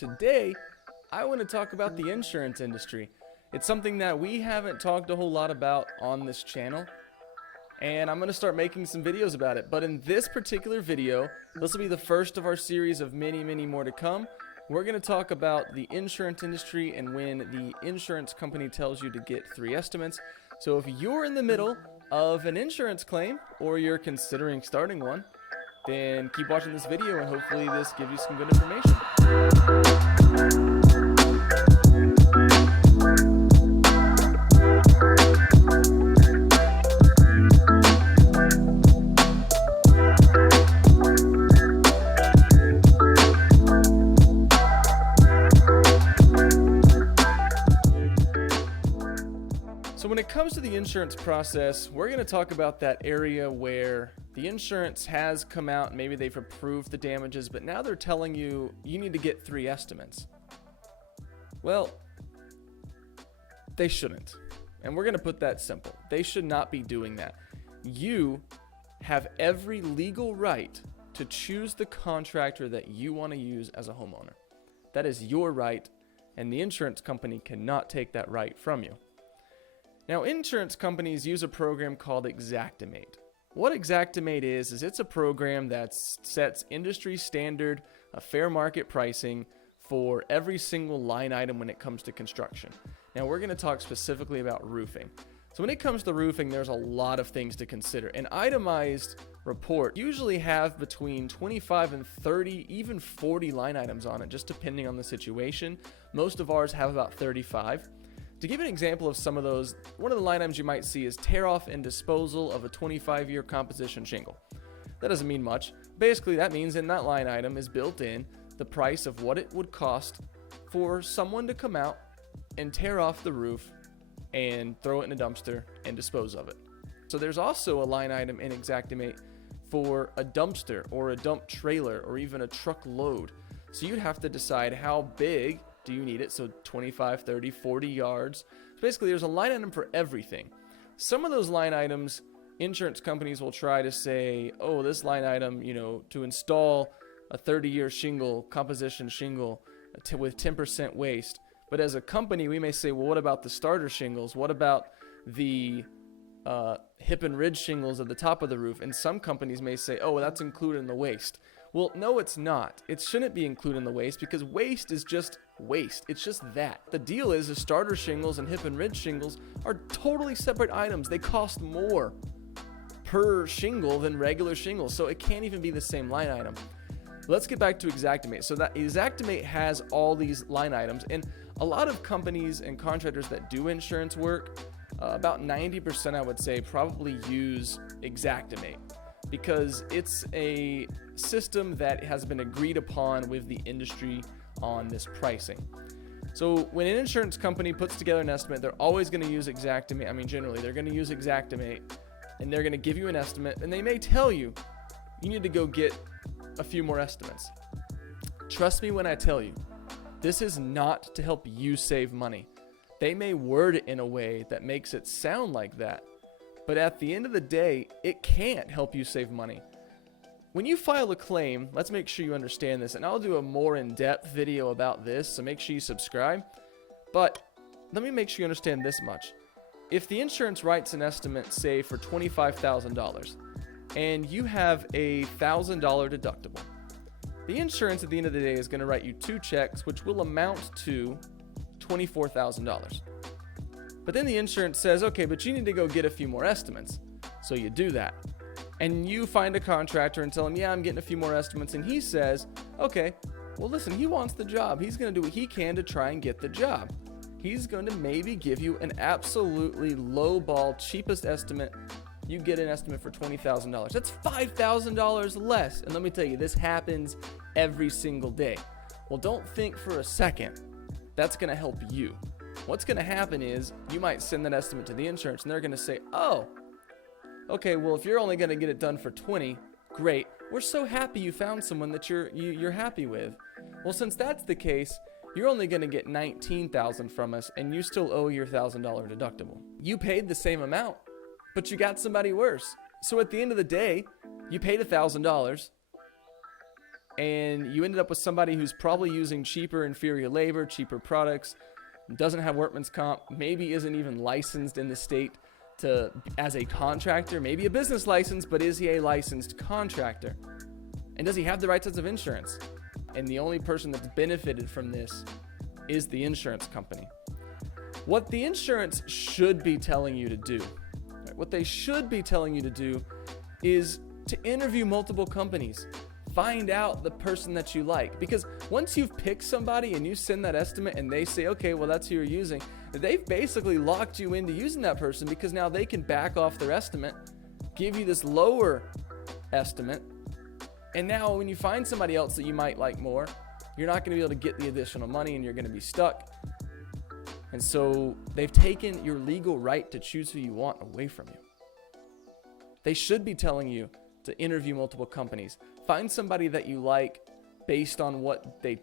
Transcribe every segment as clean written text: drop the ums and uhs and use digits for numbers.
Today, I want to talk about the insurance industry. It's something that we haven't talked a whole lot about on this channel, and I'm going to start making some videos about it. But in this particular video, this will be the first of our series of many more to come. We're going to talk about the insurance industry and when the insurance company tells you to get 3 estimates. So if you're in the middle of an insurance claim or you're considering starting one, then keep watching this video and hopefully this gives you some good information. So when it comes to the insurance process, we're going to talk about that area where the insurance has come out and maybe they've approved the damages, but now they're telling you you need to get 3 estimates. Well, they shouldn't. And we're going to put that simple. They should not be doing that. You have every legal right to choose the contractor that you want to use as a homeowner. That is your right, and the insurance company cannot take that right from you. Now, insurance companies use a program called Xactimate. What Xactimate is it's a program that sets industry standard, fair market pricing for every single line item when it comes to construction. Now, we're going to talk specifically about roofing. So when it comes to roofing, there's a lot of things to consider. An itemized report usually have between 25 and 30, even 40 line items on it, just depending on the situation. Most of ours have about 35. To give an example of some of those, one of the line items you might see is tear off and disposal of a 25-year composition shingle. That doesn't mean much. Basically, that means in that line item is built in the price of what it would cost for someone to come out and tear off the roof and throw it in a dumpster and dispose of it. So there's also a line item in Xactimate for a dumpster or a dump trailer or even a truckload. So you'd have to decide how big do you need it, so 25, 30, 40 yards. So basically, there's a line item for everything. Some of those line items, insurance companies will try to say, oh, this line item, to install a 30-year shingle, composition shingle with 10% waste. But as a company, we may say, well, what about the starter shingles? What about the hip and ridge shingles at the top of the roof? And some companies may say, oh, well, that's included in the waste. Well, no, it's not. It shouldn't be included in the waste because waste is just waste. It's just that. The deal is the starter shingles and hip and ridge shingles are totally separate items. They cost more per shingle than regular shingles, so it can't even be the same line item. Let's get back to Xactimate. So that Xactimate has all these line items, and a lot of companies and contractors that do insurance work, about 90% I would say probably use Xactimate, because it's a system that has been agreed upon with the industry on this pricing. So when an insurance company puts together an estimate, they're always going to use Xactimate. Generally, they're going to use Xactimate, and they're going to give you an estimate, and they may tell you, you need to go get a few more estimates. Trust me when I tell you, this is not to help you save money. They may word it in a way that makes it sound like that, but at the end of the day, it can't help you save money. When you file a claim, let's make sure you understand this, and I'll do a more in-depth video about this, so make sure you subscribe. But let me make sure you understand this much. If the insurance writes an estimate, say for $25,000, and you have a $1,000 deductible, the insurance at the end of the day is going to write you 2 checks, which will amount to $24,000. But then the insurance says, okay, but you need to go get a few more estimates. So you do that. And you find a contractor and tell him, yeah, I'm getting a few more estimates. And he says, okay, well, listen, he wants the job. He's going to do what he can to try and get the job. He's going to maybe give you an absolutely low-ball, cheapest estimate. You get an estimate for $20,000. That's $5,000 less. And let me tell you, this happens every single day. Well, don't think for a second that's going to help you. What's going to happen is you might send that estimate to the insurance, and they're going to say, oh, okay, well, if you're only going to get it done for 20, great. We're so happy you found someone that you're happy with. Well, since that's the case, you're only going to get $19,000 from us, and you still owe your $1,000 deductible. You paid the same amount, but you got somebody worse. So at the end of the day, you paid $1,000, and you ended up with somebody who's probably using cheaper, inferior labor, cheaper products, doesn't have workman's comp, maybe isn't even licensed in the state as a contractor, maybe a business license, but is he a licensed contractor? And does he have the right types of insurance? And the only person that's benefited from this is the insurance company. What the insurance should be telling you to do, right? What they should be telling you to do is to interview multiple companies. Find out the person that you like, because once you've picked somebody and you send that estimate and they say, okay, well, that's who you're using, they've basically locked you into using that person, because now they can back off their estimate, give you this lower estimate, and now when you find somebody else that you might like more, you're not going to be able to get the additional money and you're going to be stuck. And so they've taken your legal right to choose who you want away from you. They should be telling you to interview multiple companies. Find somebody that you like based on what they've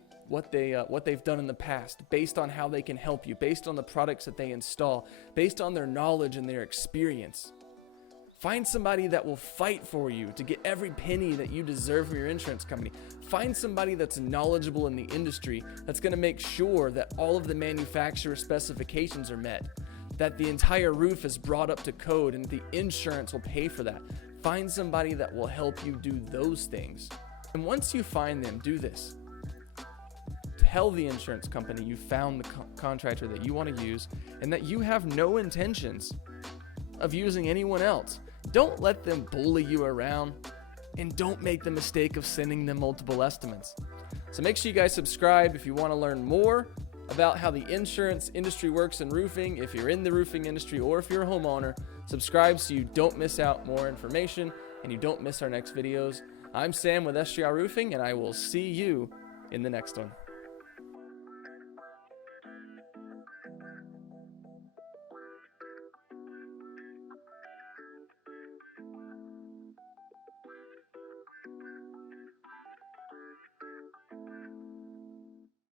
done in the past, based on how they can help you, based on the products that they install, based on their knowledge and their experience. Find somebody that will fight for you to get every penny that you deserve from your insurance company. Find somebody that's knowledgeable in the industry, that's going to make sure that all of the manufacturer specifications are met, that the entire roof is brought up to code, and the insurance will pay for that. Find somebody that will help you do those things. And once you find them, do this. Tell the insurance company you found the contractor that you want to use and that you have no intentions of using anyone else. Don't let them bully you around, and don't make the mistake of sending them multiple estimates. So make sure you guys subscribe if you want to learn more about how the insurance industry works in roofing. If you're in the roofing industry or if you're a homeowner, subscribe so you don't miss out more information and you don't miss our next videos. I'm Sam with SGR Roofing, and I will see you in the next one.